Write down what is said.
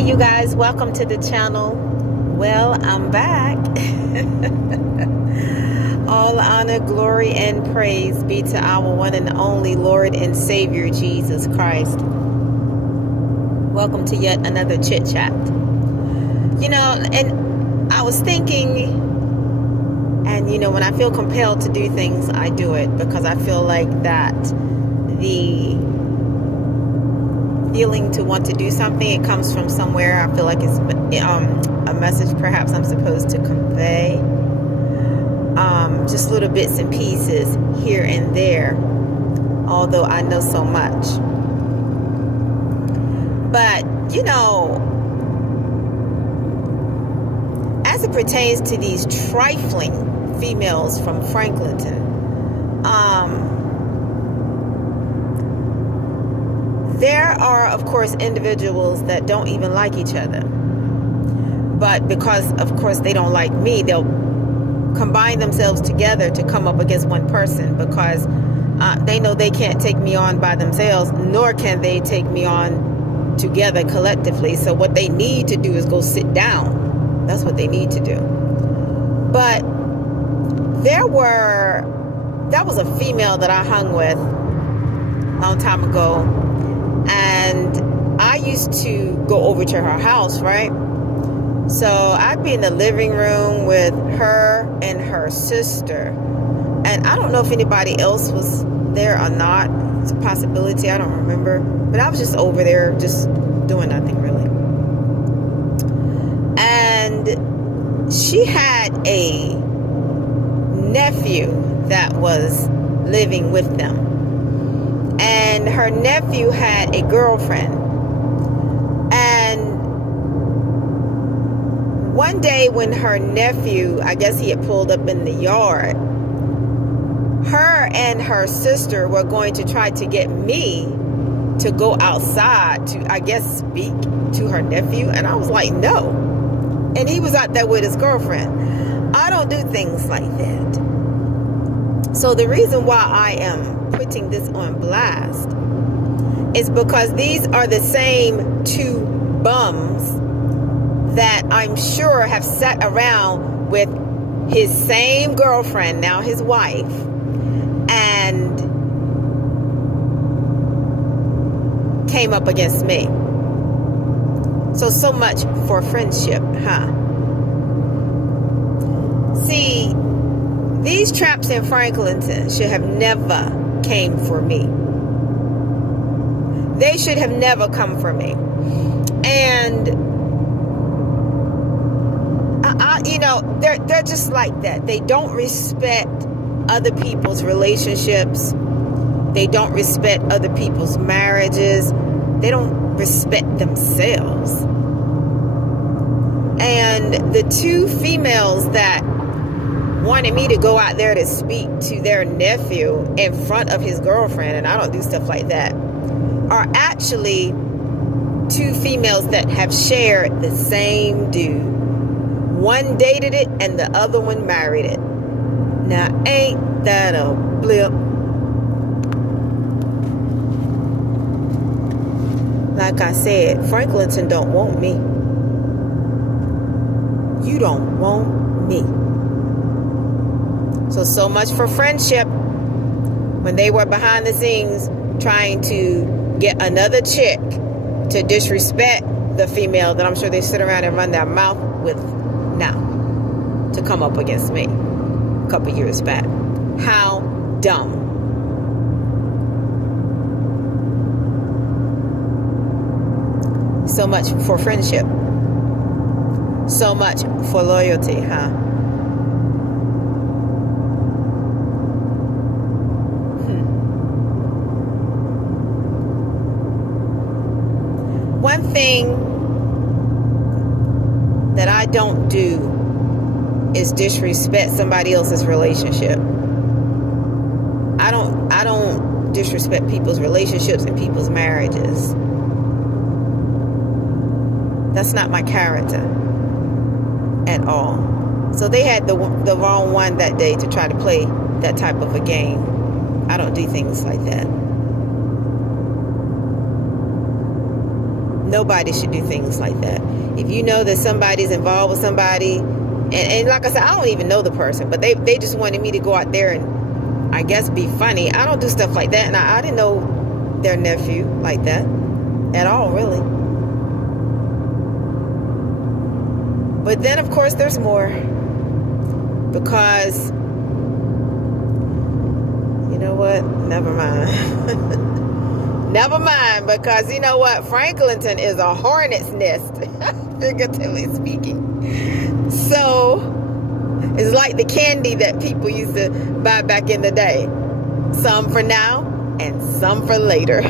Hey you guys, welcome to the channel. Well, I'm back. All honor, glory, and praise be to our one and only Lord and Savior, Jesus Christ. Welcome to yet another chit chat. You know, and I was thinking, and you know, when I feel compelled to do things, I do it because I feel like that the feeling to want to do something, it comes from somewhere. I feel like it's a message perhaps I'm supposed to convey. Just little bits and pieces here and there, although I know so much. But, you know, as it pertains to these trifling females from Franklinton, there are, of course, individuals that don't even like each other. But because, of course, they don't like me, they'll combine themselves together to come up against one person because they know they can't take me on by themselves, nor can they take me on together collectively. So what they need to do is go sit down. That's what they need to do. But that was a female that I hung with a long time ago. And I used to go over to her house, right? So I'd be in the living room with her and her sister. And I don't know if anybody else was there or not. It's a possibility. I don't remember. But I was just over there just doing nothing really. And she had a nephew that was living with them. And her nephew had a girlfriend. And one day when her nephew, I guess he had pulled up in the yard, her and her sister were going to try to get me to go outside to, I guess, speak to her nephew. And I was like, no. And he was out there with his girlfriend. I don't do things like that. So the reason why I am putting this on blast is because these are the same two bums that I'm sure have sat around with his same girlfriend, now his wife, and came up against me. So much for friendship, huh? See, these traps in Franklinton should have never came for me. They should have never come for me. And you know, they're just like that. They don't respect other people's relationships. They don't respect other people's marriages. They don't respect themselves. And the two females that wanted me to go out there to speak to their nephew in front of his girlfriend, and I don't do stuff like that, are actually two females that have shared the same dude. One dated it and the other one married it. Now, ain't that a blip? Like I said, Franklinton don't want me. You don't want me. So much for friendship. When they were behind the scenes trying to get another chick to disrespect the female that I'm sure they sit around and run their mouth with now to come up against me a couple years back. How dumb. So much for friendship. So much for loyalty, huh? One thing that I don't do is disrespect somebody else's relationship. I don't disrespect people's relationships and people's marriages. That's not my character at all. So they had the wrong one that day to try to play that type of a game. I don't do things like that. Nobody should do things like that. If you know that somebody's involved with somebody, and like I said, I don't even know the person, but they just wanted me to go out there and, I guess, be funny. I don't do stuff like that, and I didn't know their nephew like that at all, really. But then, of course, there's more. Because, you know what? Never mind. Never mind, because you know what? Franklinton is a hornet's nest, figuratively speaking. So, it's like the candy that people used to buy back in the day. Some for now, and some for later.